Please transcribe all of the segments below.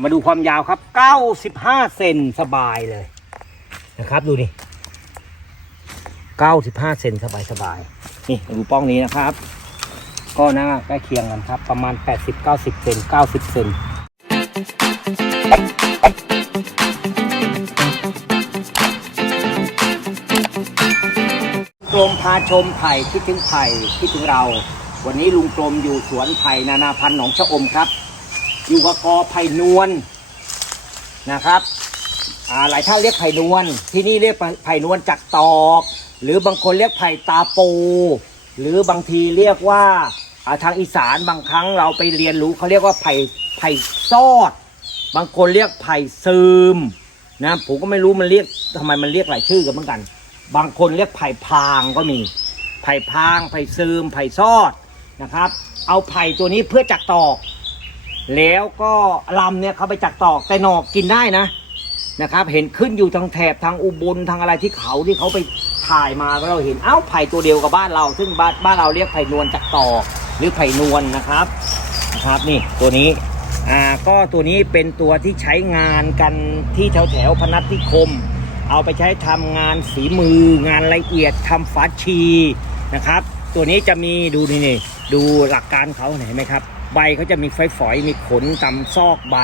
มาดูความยาวครับ 95 เซนสบายเลยนะครับ ดูนี่95 เซนสบายสบาย นี่ดูป้องนี้นะครับ ก็น่าใกล้เคียงกันครับ ประมาณ 80-90 เซน90 เซนกรมพาชมไผ่คิดถึงไผ่คิดถึงเรา วันนี้ลุงกรมอยู่สวนไผ่นานาพันธุ์หนองชะอมครับ อยู่กับกอไผ่นวลนะครับอ่าหลายท่านเรียกไผ่นวลที่นี่เรียกไผ่นวลจักตอก หรือบางคนเรียกไผ่ตาปู หรือบางทีเรียกว่าทางอีสานบางครั้งเราไปเรียนรู้เขาเรียกว่าไผ่ไผ่ซอด บางคนเรียกไผ่ซึมนะผมก็ไม่รู้มันเรียกทำไมมันเรียกหลายชื่อกันเหมือนกัน บางคนเรียกไผ่พางก็มี ไผ่พางไผ่ซึมไผ่ซอดนะครับ เอาไผ่ตัวนี้เพื่อจักตอก แล้วก็ลำเนี่ยเขาไปจักตอกแต่หนอกกินได้นะนะครับ เห็นขึ้นอยู่ทางแถบทางอุบลทางอะไรที่เขาที่เขาไปถ่ายมาเราเห็นเอ้าไผ่ตัวเดียวกับบ้านเรา ซึ่งบ้านบ้านเราเรียกไผ่นวลจักตอกหรือไผ่นวลนะครับนะครับนี่ตัวนี้อ่าก็ตัวนี้เป็นตัวที่ใช้งานกันที่แถวแถวพนัสนิคม เอาไปใช้ทำงานฝีมืองานละเอียดทำฝาชีนะครับ ตัวนี้จะมีดูนี่นี่ดูหลักการเขาเห็นไหมครับ ใบเขาจะมีไฟฝอยมีขนตำซอกใบ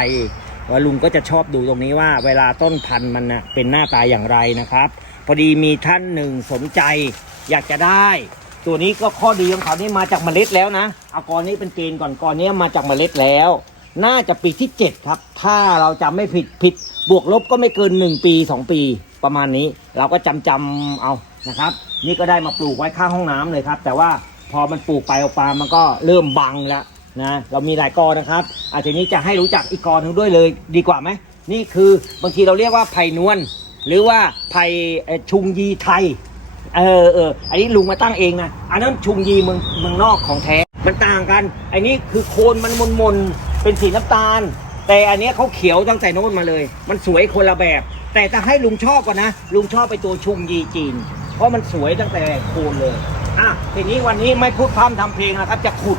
ว่าลุงก็จะชอบดูตรงนี้ว่าเวลาต้นพันธุ์มันนะเป็นหน้าตาอย่างไรนะครับ พอดีมีท่านหนึ่งสนใจอยากจะได้ ตัวนี้ก็ข้อดีของเขานี่มาจากเมล็ดแล้วนะเอากอนนี้เป็นเกณฑ์ก่อนกอนนี้มาจากเมล็ดแล้ว น่าจะปีที่ 7 ครับ ถ้าเราจำไม่ผิดผิด บวกลบก็ไม่เกิน 1 ปี 2 ปีประมาณนี้ เราก็จำจำเอานะครับ นี่ก็ได้มาปลูกไว้ข้างห้องน้ำเลยครับ แต่ว่าพอมันปลูกไปออกมามันก็เริ่มบังแล้ว นะเรามีหลายกอนะครับ อาทีนี้จะให้รู้จักอีกกอหนึ่งด้วยเลยดีกว่าไหมนี่คือบางทีเราเรียกว่าไผ่นวลหรือว่าไผ่เอ่อชุงยีไทยเออเอออันนี้ลุงมาตั้งเองนะอันนั้นชุงยีเมืองเมืองนอกของแท้มันต่างกันอันนี้คือโคนมันมนมนเป็นสีน้ำตาล แต่อันนี้เขาเขียวตั้งแต่โน้นมาเลย มันสวยคนละแบบ แต่ถ้าให้ลุงชอบก่อนนะลุงชอบไปตัวชุงยีจีน เพราะมันสวยตั้งแต่โคนเลยอะทีนี้วันนี้ไม่พูดพร่ำทำเพลงนะครับจะขุด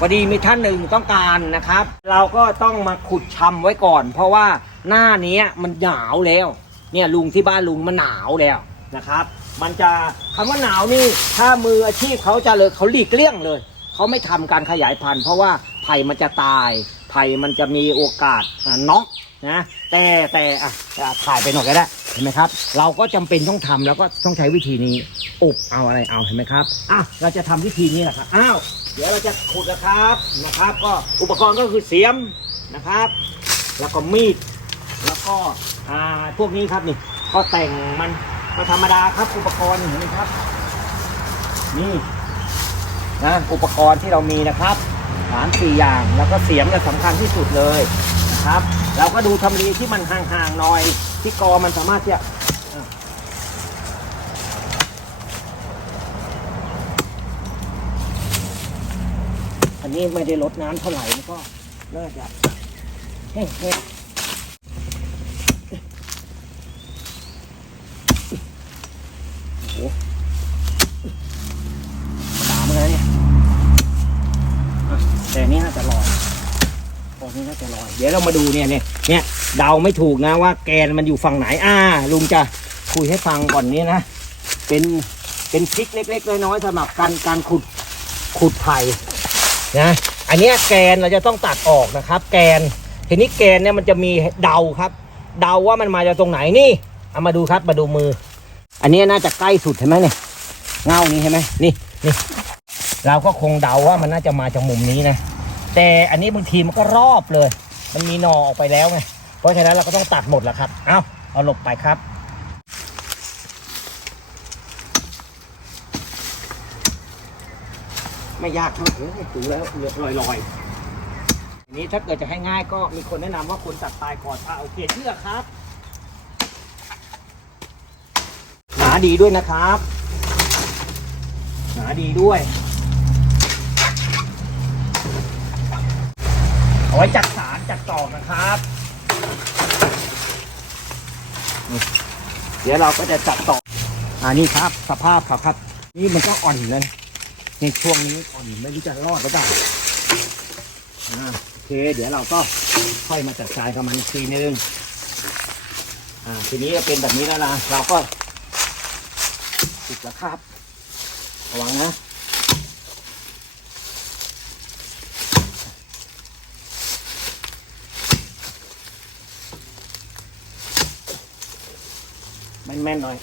พอดีมีท่านหนึ่งต้องการนะครับ เราก็ต้องมาขุดชำไว้ก่อน เพราะว่าหน้านี้มันหนาวแล้ว เนี่ยลุงที่บ้านลุงมันหนาวแล้วนะครับ มันจะคำว่าหนาวนี่ถ้ามืออาชีพเขาจะเลยเขาหลีกเลี่ยงเลยเขาไม่ทำการขยายพันธุ์ เพราะว่าไผ่มันจะตายไผ่มันจะมีโอกาสอ่าน็อกนะแต่แต่อะถ่ายไปหน่อยก็ได้เห็นไหมครับ เราก็จำเป็นต้องทำแล้วก็ต้องใช้วิธีนี้อบเอาอะไรเอาเห็นไหมครับอะเราจะทำวิธีนี้แหละครับอ้าว เดี๋ยวเราจะขุดแล้วครับนะครับ ก็อุปกรณ์ก็คือเสียมนะครับ แล้วก็มีด แล้วก็อ่าพวกนี้ครับนี่ก็แต่งมันก็ธรรมดาครับอุปกรณ์เห็นไหมครับ นี่นะอุปกรณ์ที่เรามีนะครับสามสี่อย่างแล้วก็เสียมเนี่ยสำคัญที่สุดเลยนะครับ เราก็ดูทำเลที่มันห่างๆหน่อย ที่กอมันสามารถที่จะอะอั นี้ไม่ได้ลดน้ำเท่าไหร่มันก็น่าจะแห้งๆโอ้โหธรรมเหมือนกันนะเนี่ยอะแต่อันนี้น่าจะลอยตรงนี้น่าจะลอย เดี๋ยวเรามาดูเนี่ยเนี่ยเนี่ยเดาไม่ถูกนะว่าแกนมันอยู่ฝั่งไหนอ่าลุงจะคุยให้ฟังก่อนนี้นะ เป็นเป็นทริคเล็กๆน้อยๆสำหรับการการขุดขุดไผ่ นะอันนี้แกนเราจะต้องตัดออกนะครับ แกนทีนี้แกนเนี่ยมันจะมีเดาครับ เดาว่ามันมาจากตรงไหนนี่เอามาดูครับมาดูมือ อันนี้น่าจะใกล้สุดเห็นไหมเนี่ยเงานี้เห็นไหมนี่นี่เราก็คงเดาว่ามันน่าจะมาจากมุมนี้นะแต่อันนี้บางทีมันก็รอบเลย มันมีหนอออกไปแล้วไงเพราะฉะนั้นเราก็ต้องตัดหมดแล้วครับ เอาเอาหลบไปครับ ไม่ยากเท่าถึงถึงแล้วเหลือลอยๆทีนี้ถ้าเกิดจะให้ง่ายก็มีคนแนะนำว่าควรตัดปลายก่อนอ่าโอเคเชือกครับ หนาดีด้วยนะครับ หนาดีด้วยเอาไว้จัดสารจัดตอกนะครับเดี๋ยวเราก็จะจัดต่ออ่านี่ครับ สภาพเขาครับ นี่มันก็อ่อนเลย ในช่วงนี้อ่อนไม่รู้จะรอดหรือเปล่าอ่าเค เดี๋ยวเราก็ค่อยมาจัดการกับมันอีกทีนึงอ่าทีนี้เป็นแบบนี้แล้วนะเราก็ติดแล้วครับระวังนะแม่นๆหน่อย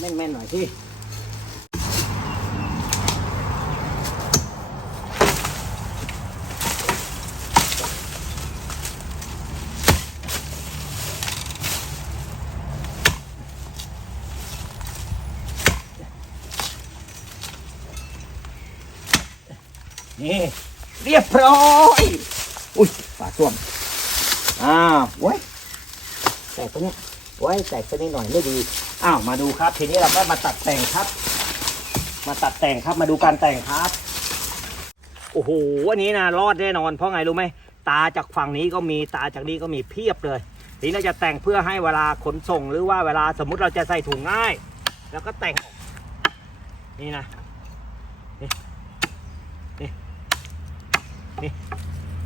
แม่นๆหน่อยที่ นี่เรียบร้อยอุ้ยฝาส้วมอ้าวเว้ยแตกตรงนี้ไว้ยแตกตรงนี้หน่อยไม่ดีอ้าวมาดูครับ ทีนี้เราก็มาตัดแต่งครับ มาตัดแต่งครับมาดูการแต่งครับ โอ้โหอันนี้นะรอดแน่นอน เพราะไงรู้ไหมตาจากฝั่งนี้ก็มีตาจากนี้ก็มีเพียบเลยทีนี้เราจะแต่งเพื่อให้เวลาขนส่งหรือว่าเวลาสมมุติเราจะใส่ถุงง่าย แล้วก็แต่งนี่นะ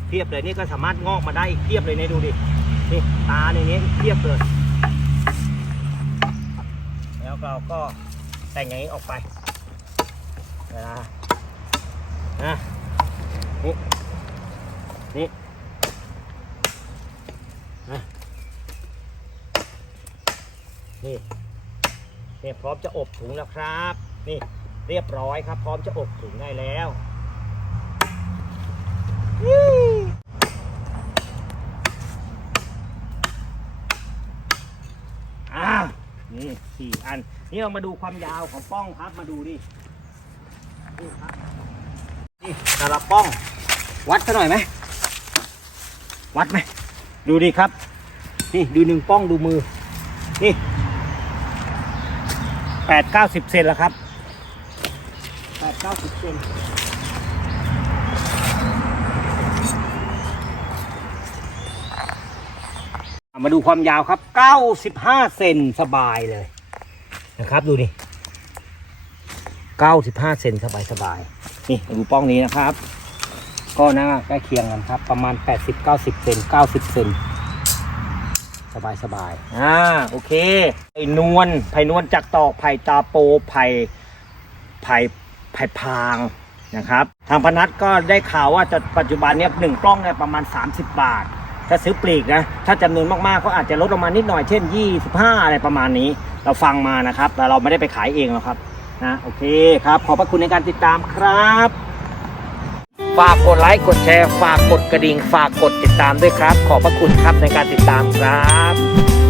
เพียบเลยนี่ก็สามารถงอกมาได้เพียบเลยเนี่ยดูดินี่ตาในนี้เพียบเลย แล้วเราก็แต่งอย่างนี้ออกไปเวลานะนี่นี่นะนี่เนี่พร้อมจะอบถุงแล้วครับ นี่เรียบร้อยครับ พร้อมจะอบถุงได้แล้ว อ้าวนี่สี่อัน นี่เรามาดูความยาวของป้องครับ มาดูดิ นี่ครับ นี่แต่ละป้อง วัดซะหน่อยไหม วัดไหม ดูดิครับ นี่ดูหนึ่งป้องดูมือ นี่แปดเก้าสิบเซนแล้วครับแปดเก้าสิบเซน มาดูความยาวครับ 95 เซนสบายเลยนะครับ ดูนี่95 เซนสบายสบาย นี่ดูป้องนี้นะครับ ก็น่าใกล้เคียงกันครับ ประมาณ 80 90 เซน90 เซนสบายสบายอ่าโอเคไผ่นวลไผ่นวลจากตอกไผ่ตาโปไผ่ไผ่ไผ่พางนะครับ ทางพนัทก็ได้ข่าวว่าจะปัจจุบันเนี้ยหนึ่งกล้องเนี่ยประมาณ 30 บาท ถ้าซื้อปลีกนะ ถ้าจำนวนมากๆก็อาจจะลดลงมานิดหน่อยเช่น 25 อะไรประมาณนี้ เราฟังมานะครับ แต่เราไม่ได้ไปขายเองหรอกครับนะโอเคครับ ขอบพระคุณในการติดตามครับ ฝากกดไลค์กดแชร์ ฝากกดกระดิ่ง ฝากกดติดตามด้วยครับ ขอบพระคุณครับในการติดตามครับ